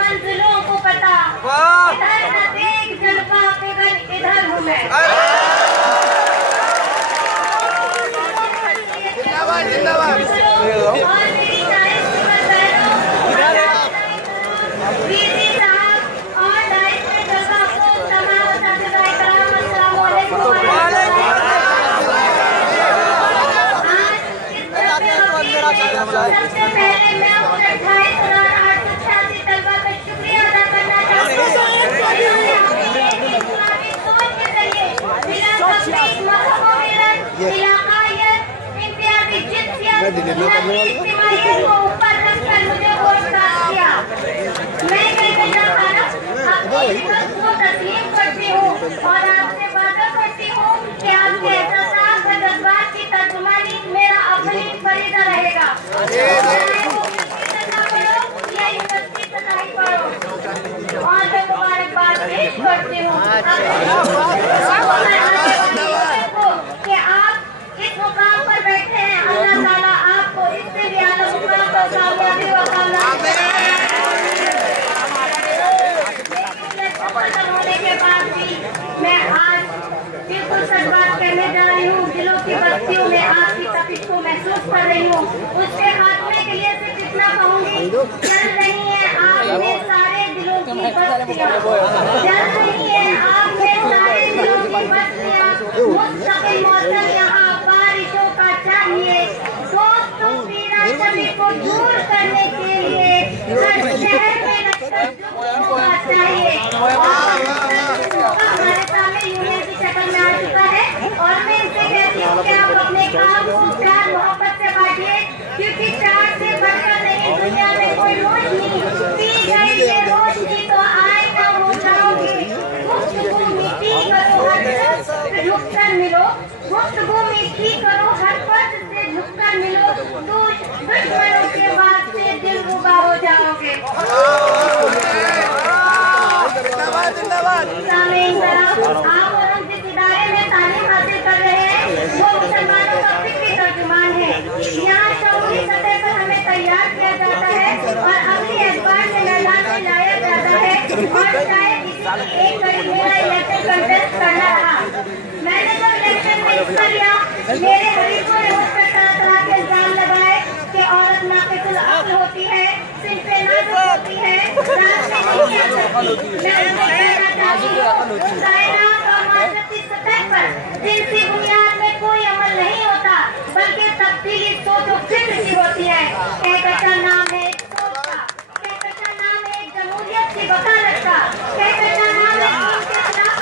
मंजिलों को पता इधर हूँ मैं। सबसे पहले मैं अपने 28,886 तलबा का शुक्रिया अदा करना चाहती हूँ। सोच के जरिए इम्तियाजी जिद्दियत को ऊपर रखकर मुझे वोट किया। मैं तस्लीम करती हूँ और आपसे वादा करती हूँ कि आपके एहसास व जज्बात की तर्जुमानी मेरा अपनी फरीदा रहेगा। और मैं मुबारकबाद पेश करती हूँ कि आप इस मुकाम पर बैठे हैं। अल्लाह ताला आपको इससे भी आला मुकाम पर कामयाबी व होने के बाद भी मैं आज बिल्कुल सच बात कहने जा रही हूँ। दिलों की बस्तियों में आपकी तपिश को महसूस कर रही हूँ। उसके खात्मे के लिए सिर्फ इतना कहूँगी, चल रही है आपने सारे दिलों की बस्तियाँ, चल रही है आपने सारे दिलों की बस्तियाँ। मुस्तकिल मौसम यहाँ बारिशों का चाहिए, दोस्तों की राजनी को दूर करने के लिए हर शहर में चाहिए। हमारे सामने यूनियन की शक्ल में आ चुका है और मैं इनसे कहती हूँ कि आप अपने काम को प्यार मोहब्बत से बांटिए, क्योंकि प्यार से बढ़कर नहीं दुनिया में कोई रोशनी। पी गई ये रोशनी तो आए ना हो जाओगे। गुफ्तगू मीठी करो हर से झुककर मिलो, गुफ्तगू मीठी करो हर पद से झुककर मिलो, दुश्मनों के बाद से दिल रुबा हो जाओगे। आप और हम जिस इदारे में तालीम हासिल कर रहे हैं वो मुसलमानों का फिक्री तर्जुमान है। यहाँ शऊरी सतह पर हमें तैयार किया जाता है और अगली अखबार में मैदान में लाया जाता है। और शायद इसी एक कड़ी मेरा इलेक्शन कंटेस्ट करना रहा। मैंने जब इलेक्शन में हिस्सा लिया, मेरे हरीफों ने मुझ पर तरह तरह के इल्जाम लगाए कि औरत नाक़िसुल अक्ल होती है, सिर्फ नाजुक होती है, रात में नहीं आ सकती। जिनसी बुनियाद में कोई अमल नहीं होता, बल्कि तब्दीली सोच और फिक्र की होती है। कहकशां नाम है सोच का, कहकशां नाम है जमहूरियत की वकालत का, कहकशां नाम है उनके खिलाफ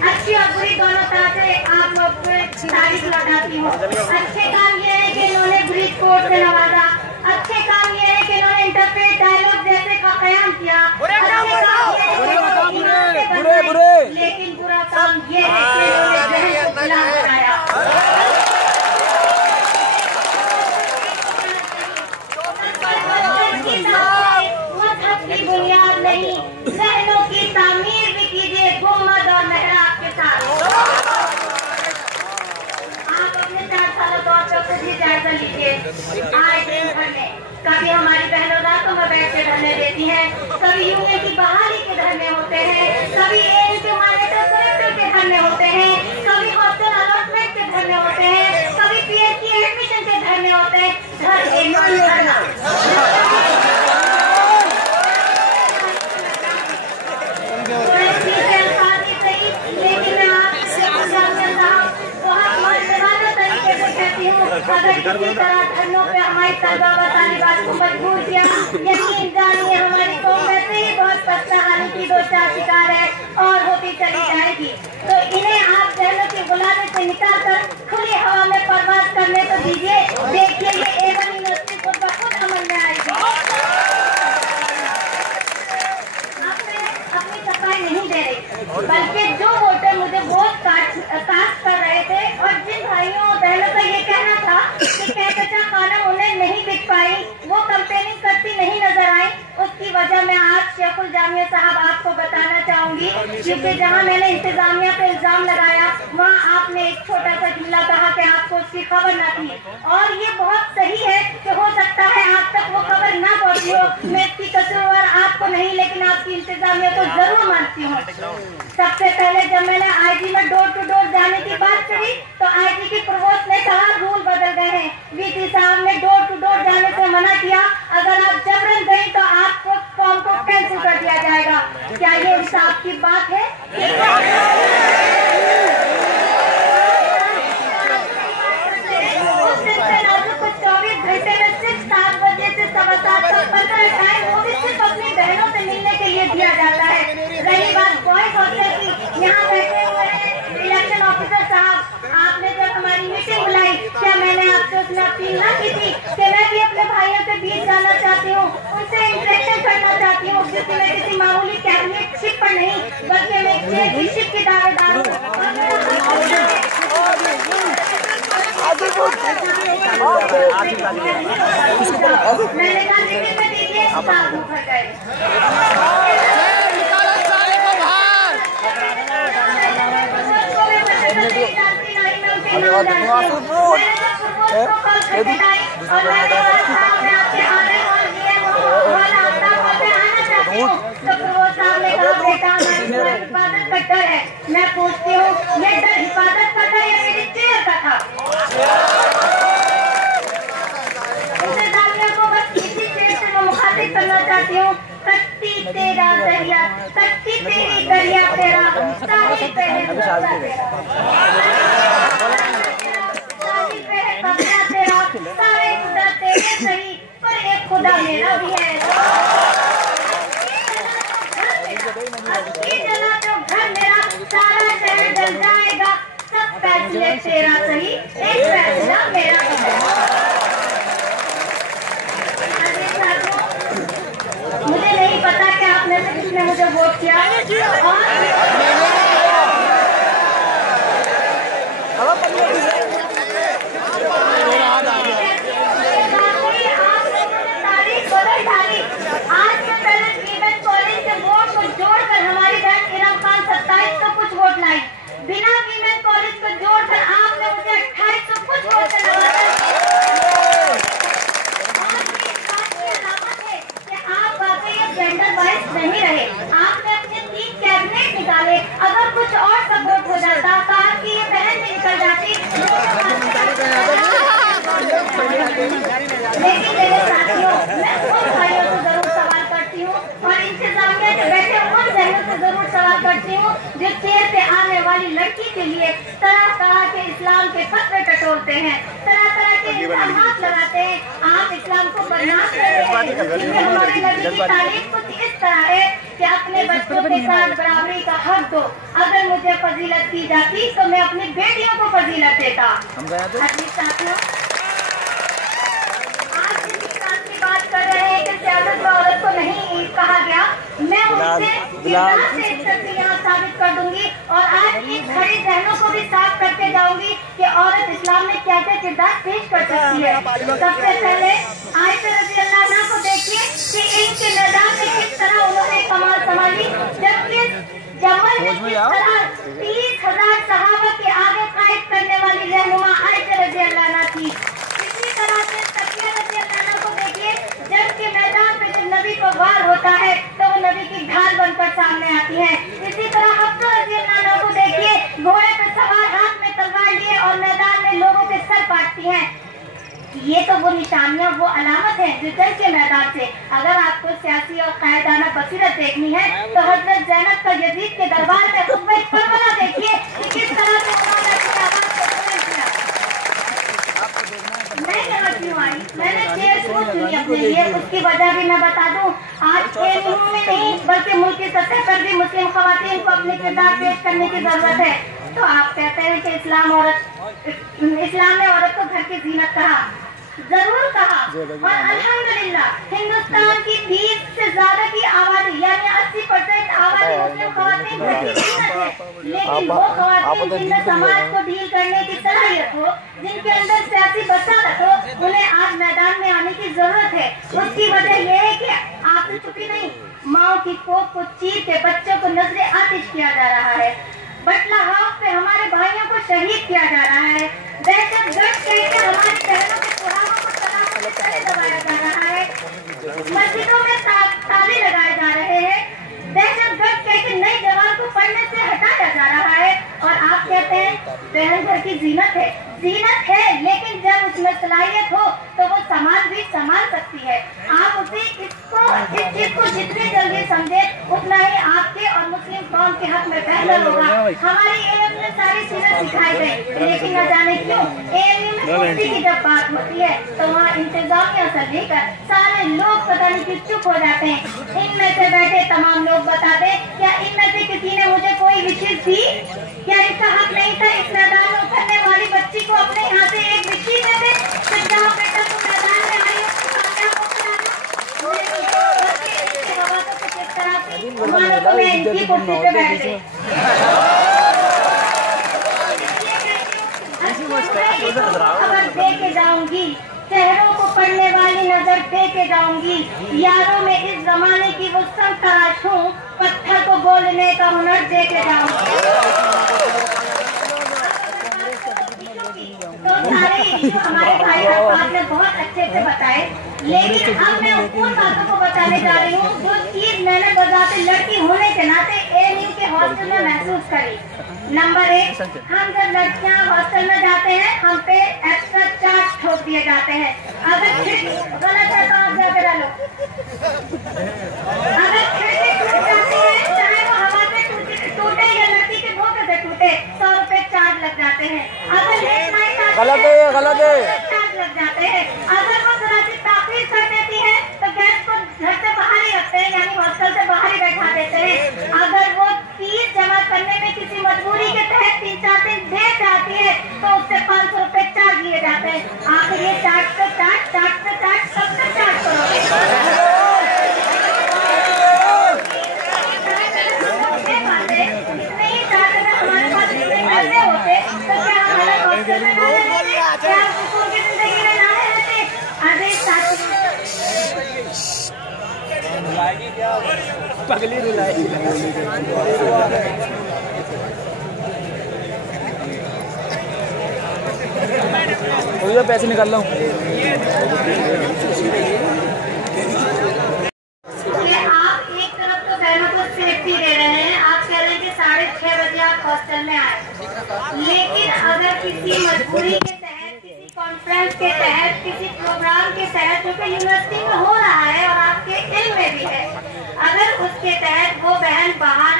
अच्छी और बुरी दोनों तरह से आप तारीफ लगाती हूँ। अच्छे काम ये है कि इन्होंने ब्रिज कोर्ट से नवाजा, अच्छे काम ये है कि इन्होंने इंटरप्रेट डायलॉग जैसे का कयाम किया, लेकिन बुरा काम ये है कि इन्होंने बनाया। अपनी बुनियाद नहीं, जहनों की तामीर भी कीजिए गुम्मद और मेहराब के साथ। आप अपने 4 सालों दौर पर खुद ही जायजा लीजिए। आज दिन भर में कभी हमारी बहनों रातों में बैठ के धरने देती हैं, कभी यूनियन की बहाली के धरने होते हैं, कभी एएनटी मॉनिटर कलेक्टर के धरने होते हैं, कभी हॉस्टल अलॉटमेंट के धरने होते हैं, कभी पीएचडी एडमिशन के धरने होते हैं। अगर किसी तरह धरनों पे हमारी तलबा व तालिबात को मजबूर किया, यकीन जानिए हमारी कौम वैसे ही बहुत पछताहानी की दो चार शिकार है और होती चली जाएगी। तो इन्हें आप जहनों के गुलाबे से निकाल कर इंतजामिया साहब आपको बताना चाहूंगी, क्योंकि जहां मैंने इंतजामिया पे इल्जाम लगाया वहां आपने एक छोटा सा जुमला कहा कि आपको उसकी खबर न थी, और ये बहुत सही है कि हो सकता है आप तक वो खबर ना पहुंची हो। मैं इसकी कसूरवार आपको नहीं, लेकिन आपकी इंतजामिया को जरूर मानती हूँ। सबसे पहले जब मैंने आईजी में डोर टू डोर जाने की बात करी तो आईजी की प्रवोस्ट ने कहा रूल बदल गए हैं, वीसी साहब ने डोर टू डोर जाने से मना किया, अगर आप जबरन गए तो आपको फॉर्म को कैंसिल कर दिया जाएगा। क्या ये इंसाफ की बात है? उस दिन से नाजुक को 24 घंटे में सिर्फ 7 बजे से 7:15 तक 15 टाइम वो भी सिर्फ अपनी बहनों से मिलने के लिए दिया जाता है। रही बात बॉयज हॉस्टल की, यहाँ बैठे हुए हैं इलेक्शन ऑफिसर साहब, आपने जब हमारी मीटिंग बुलाई, क्या मैंने आपसे उसमें अपील न की थी कि मैं भी अपने भाइयों के बीच जाना चाहती हूँ, उनसे इंटरेक्शन करना चाहती हूँ, क्योंकि मैं किसी मामूली कैबिनेट शिप पर नहीं बल्कि मैं एक शिप की दावेदार हूँ। मैंने कहा मीटिंग में दीजिए, साथ मुकर गए। हिफाजत का डर है। मैं पूछती हूँ, ये डर हिफाजत का था या मेरी चेयर का था? इंतजामिया को बस इसी चीज से मैं मुखातिब करना चाहती हूँ, कट्टी तेरा दरिया, कट्टी तेरी दरिया तेरा, साहिल पे है कब्जा तेरा, साहिल पे है कब्जा तेरा, सारे खुदा तेरे सही पर एक खुदा मेरा भी है। जला तो घर मेरा, सारा शहर जल जाएगा, सब फैसले तेरा सही, एक फैसला मेरा भी है। मुझे नहीं पता कि आप में से किसने मुझे वोट किया, तारीख बदल डाली। आज से पहले वीमेन कॉलेज के वोट को जोड़कर हमारी बहन इरम खान 27 को कुछ वोट लाई, बिना वीमेन कॉलेज को जोड़कर आपने मुझे 28 को कुछ वोट करवाया। जेंडर वाइज नहीं रहे, आपने अपने 3 कैबिनेट निकाले, अगर कुछ और सपोर्ट हो जाता तो आपकी ये बहन भी निकल जाती। लेकिन मेरे साथियों, मैं उन भाइयों से जरूर सवाल करती हूँ और इंतजामिया के बैठे उन बहनों से जरूर सवाल करती हूँ जो चेयर से आने वाली लड़की के लिए तरह तरह के इस्लाम के फतवे टटोलते हैं, तरह तरह के इल्जामात लगाते हैं, आप इस्लाम को बदनाम करते हैं। हमारे नबी की तारीफ कुछ इस तरह है कि अपने बच्चों के साथ बराबरी का हक दो, अगर मुझे फजीलत की जाती तो मैं अपनी बेटियों को फजीलत देता। साथियों, आज जिस बात की बात कर रहे हैं कि सियासत में औरत को नहीं कहा गया, मैं उनसे यहाँ साबित कर दूंगी और आज इन खड़ी बहनों को भी साफ करके जाऊंगी कि औरत इस्लाम में क्या क्या किरदार पेश कर सकती है। सबसे पहले आयशा रज़ी अल्लाह अन्हा को देखिए कि इनके मैदान में किस तरह उन्होंने कमाल संभाली, जबकि जमल में किस तरह 30,000 सहाबा के आगे कायद करने वाली रहनुमा आयशा रज़ी अल्लाह अन्हा थी। इसी तरह से सफिया रज़ी अल्लाह अन्हा को देखिए, जब के मैदान में जब नबी को वार होता है तो वो नबी की ढाल बनकर सामने आती है। इसी तरह हफ्सा रज़ी अल्लाह अन्हा को देखिए, घोड़े पर सवार हाथ में तलवार लिए और मैदान में लोगों के सर काटती हैं। ये तो वो निशानियां, वो अलामत है जो जंग के मैदान से। अगर आपको सियासी और कायदाना बसीरत देखनी है तो हजरत ज़ैनब का यजीद के दरबार में खुतबा करबला देखिए कि किस तरह से उन्होंने अपनी आवाज को बुलंद किया। मैं यहाँ क्यों आई, मैंने चेयर क्यों चुनी अपने लिए, उसकी वजह भी मैं बता दूं। आज एक में नहीं बल्कि मुल्क की सतह पर भी मुस्लिम खवातीन को अपने किरदार पेश करने की जरूरत है। तो आप कहते हैं कि इस्लाम ने औरत को घर की जीनत कहा, जरूर कहा। और अल्हम्दुलिल्लाह हिंदुस्तान की 20 से ज्यादा की आबादी यानी 80% आबादी मुस्लिम खवातीन है, लेकिन वो खवातीन जिनमें समाज को डील करने की सलाहियत हो, जिनके अंदर सियासी बसावत हो, उन्हें आज मैदान में आने की जरूरत है। उसकी वजह यह है कि आपने चुपी नहीं, माओ की कोख को चीर के बच्चों को नजरे आतिश किया जा रहा है। बटला हाउस पे हमारे भाइयों को शहीद किया जा रहा है। दहशतगर्द कहकर हमारी बहनों के सुहागों को तलाशों में तले दबाया जा रहा है। मस्जिदों में ताले लगाए जा रहे हैं। दहशतगर्द कहकर नए जवान को पढ़ने से हटाया जा रहा है। और आप कहते हैं बहन घर की जीनत है। जीनत है, लेकिन जब उसमें सलाहियत हो तो वो समाज भी संभाल सकती है। आप उसे इस चीज को जितनी जल्दी समझे उतना ही आपके और मुस्लिम कौम के हक में बेहतर होगा। हमारी एएमयू में सारी चीजें सिखाई गई, लेकिन न जाने क्यों एएमयू में कुर्सी की जब बात होती है तो वहाँ इंतजामिया से लेकर सारे लोग पता नहीं क्यों चुप हो जाते हैं। इनमें से बैठे तमाम लोग बता दें, क्या इनमें से किसी ने मुझे कोई विशेष दी? क्या इसका हक नहीं था इस मैदान में उतरने वाली बच्ची को अपने यहाँ से एक विशेष दे दे? जाओ बेटा तुम मैदान में आई हो, तो मैं इनकी कुर्सी पे बैठ गई। खबर दे के जाऊंगी, चेहरों को पढ़ने वाली नजर दे के जाऊंगी। यारों में इस जमाने की वो सब तराश हूँ, पत्थर को बोलने का हुनर दे के जाऊंगी। तो सारे इश्यू हमारे भाई आपने बहुत अच्छे से बताए, लेकिन अब मैं उन बातों को बताने जा रही हूँ जो चीज मैंने बजाते लड़की होने के नाते एएमयू के हॉस्टल में महसूस करी। नंबर 1, हम जब लड़कियां हॉस्टल में जाते हैं हम पे एक्स्ट्रा चार्ज ठोक दिए जाते हैं। अगर गलत है तो आप जाके डालो। अगर खिड़की टूट जाती है, चाहे वो हवा से टूटे या लड़की के धोखे से टूटे, 100 रुपए चार्ज लग जाते हैं। अगर गलत है चार्ज लग जाते हैं। अगर वो थोड़ा सी ताकीर कर देती है तो गैस को घर से बाहर ही रखते हैं, यानी हॉस्टल से बाहर ही बैठा देते हैं। अगर वो फीस जमा करने में किसी मजबूरी के तहत 3-4 दिन देर जाती है तो उससे 500 रुपए चार्ज लिए जाते हैं। आखिर ये चार्ज पे चार्ज कब तक चार्ज करोगे? इतने ही चार्ज अगर हमारे पास इतने पैसे होते तो क्या हमारा हॉस्टल में ना रहते? क्या सुकून की जिंदगी में ना रहते? पगली रुलाई पैसे निकाल रहा हूँ। आप एक तरफ तो बहनों को सेफ्टी दे रहे हैं, आप कह रहे हैं कि 6:30 बजे आप हॉस्टल में आए, लेकिन अगर किसी मजबूरी के तहत, किसी कॉन्फ्रेंस के तहत, किसी प्रोग्राम के तहत जो कि यूनिवर्सिटी में हो रहा है और आपके इल्म में भी है, अगर उसके तहत वो बहन बाहर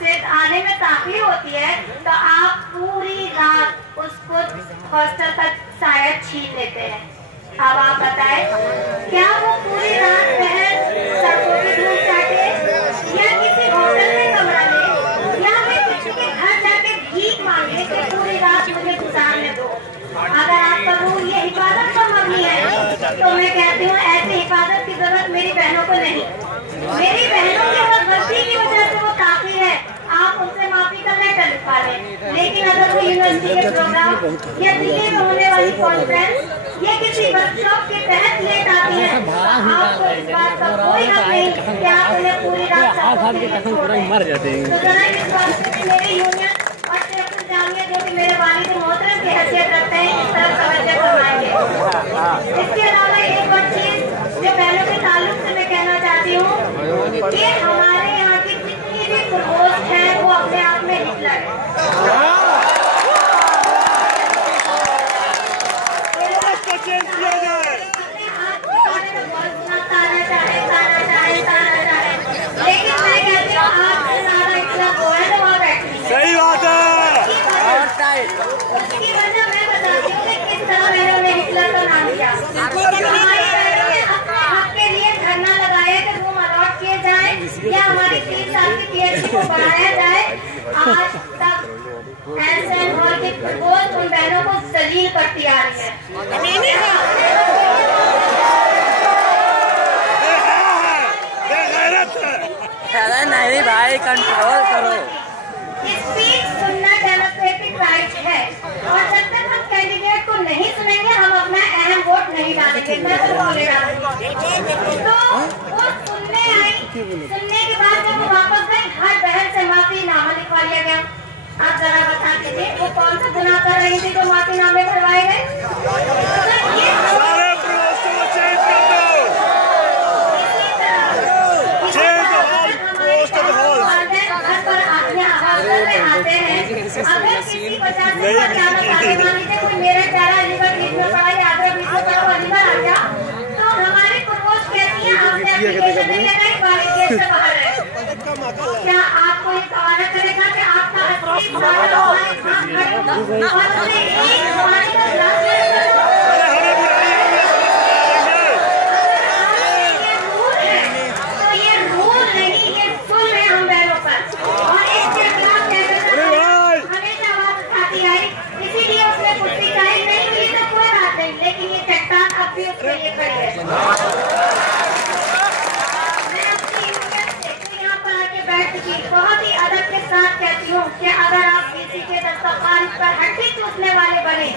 से आने में ताखीर होती है तो आप पूरी रात उसको हॉस्टल का साया छीन लेते हैं। अब आप बताएं, क्या वो पूरी रात बहन सड़कों की धूप चाटे या किसी होटल में कमरा ले या फिर किसी के घर जाके भीख मांगे कि पूरी रात मुझे गुजारने दो? अगर आपका रूल ये हिफाजत का मबनी है तो मैं कहती हूँ ऐसी हिफाजत की जरूरत मेरी बहनों को नहीं। मेरी बहनों की हर गलती की वजह से वो काफी है, आप उनसे माफी का लेटर लिखवा लें। लेकिन अगर वो यूनिवर्सिटी के प्रोग्राम या दिल्ली में होने वाली कॉन्फ्रेंस या किसी वर्कशॉप के तहत लेट आती है तो आपको इस बात का कोई हक नहीं कि आप उन्हें पूरी रात मर जाते हैं। तो जरा इस बात में मेरी यूनियन और शेखुल जामिया जो कि मेरे वालिद मोहतरम की हैसियत रखते हैं इस तरफ तवज्जो फरमाएंगे। इसके अलावा एक और चीज जो बहनों के ताल्लुक से मैं कहना चाहती हूँ कि हमारे यहाँ की जितनी भी प्रोस्ट है वो अपने आप में हिटलर है। सही बात है। उसकी वजह मैं बताती हूँ कि किस तरह मैंने हिटलर का नाम दिया। हमारी बहनों ने अपने हक के लिए धरना लगाया कि रूम अलॉट किए जाए या हमारी 3 साल की पीएचडी को बढ़ाया जाए। आज तक एसएन हॉल की पोस्ट उन बहनों को जलील करती आ रही है। अरे नहीं भाई, कंट्रोल करो। स्पीच सुनना डेमोक्रेटिक राइट है और जब तक हम कैंडिडेट को नहीं सुनेंगे हम अपना अहम वोट नहीं डालेंगे। मैं तो बोलेगा तो वो सुनने के बाद जब वो वापस गए, हर बहन से माफीनामा लिखवा लिया गया। आप जरा बता दीजिए वो कौन सा गुनाह कर रही थी तो माफीनामे भरवाए गए? अगर किसी 50 से 50 कोई मेरा चारा अलीगढ़ बीच में पड़ा या आगरा बीच में पड़ा अलीगढ़ आ गया तो हमारी पूर्वज कहती है आपने एप्लीकेशन नहीं लगाई, बारी देश से बाहर है। क्या आपको ये सवाल करेगा कि आपका असली बहुत ही अदब के साथ कहती हूँ कि अगर आप किसी के दस्तरखान पर हड्डी चूसने वाले बने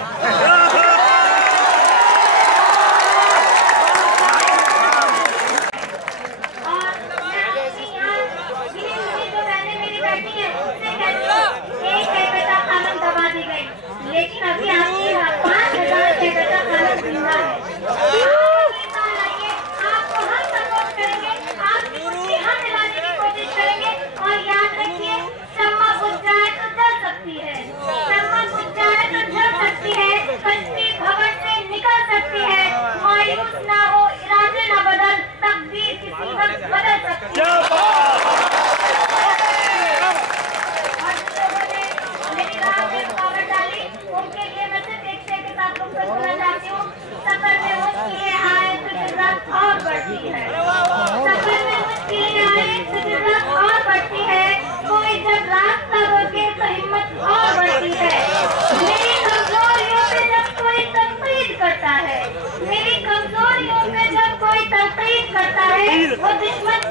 और जो मैंने मेरी बेटी है उससे कहती हूँ एक बेटा कानून दबा दी गई, लेकिन अभी आपके 5000 बेटा कानून जिंदा है। वो दुश्मन